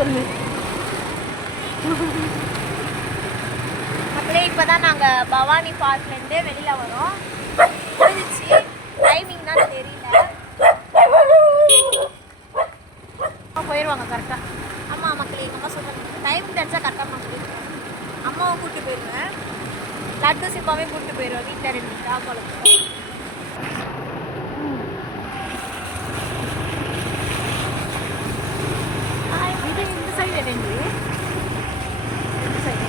சொல்லு மக்களே. இப்போ தான் நாங்கள் பவானி பார்க்லேருந்து வெளியில் வரோம். முடிஞ்சிச்சு. டைமிங் தான் தெரியல. போயிடுவாங்க கரெக்டாக. ஆமாம் மக்களே, எங்கள் அம்மா சொல்கிறாங்க டைமிங் தெரிஞ்சா கரெக்டாக நான் சொல்லியிருக்கேன். அம்மாவை கூப்பிட்டு போயிடுவேன். லட்டு சிப்பாவே கூப்பிட்டு போயிடுவேன். வீட்டில் 2 டாக் வளர்க்குறோம். இந்த சைடு 2 சைடு.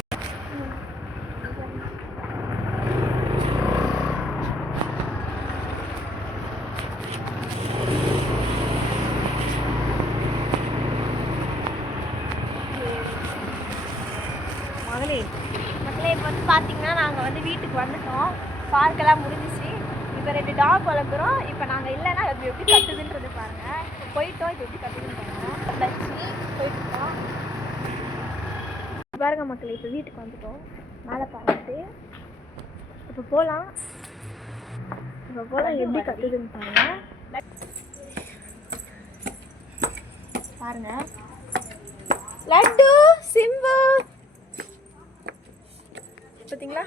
மக்களே இப்போ வந்து பார்த்தீங்கன்னா நாங்கள் வந்து வீட்டுக்கு வந்துட்டோம். பார்க்கெல்லாம் முடிஞ்சிச்சு. இப்போ 2 டாக் வளர்க்குறோம். இப்போ நாங்கள் இல்லைன்னா அது எப்படி கத்துதுன்றது பாருங்கள். இப்போ போயிட்டோம். இப்போ எப்படி கத்துதுன்னு பாருங்கள். வச்சு போயிட்டுருக்கோம் பாருங்க மக்களே. இப்போ வீட்டுக்கு வந்துட்டோம். மேலே பார்த்துட்டு இப்போ போகலாம். எப்படி கத்துதுன்னு பாருங்க. லட்டு சிம்பு பார்த்தீங்களா?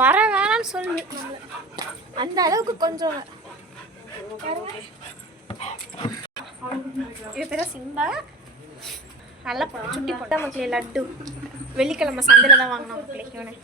வர வேணாம்னு சொல்லு. அந்த அளவுக்கு கொஞ்சம் இது பேர சிம்பா. நல்லா சுட்டி போட்டா மக்களே. லட்டு வெள்ளிக்கிழமை சந்தையில் தான் வாங்கினோம் மக்களே. இவனை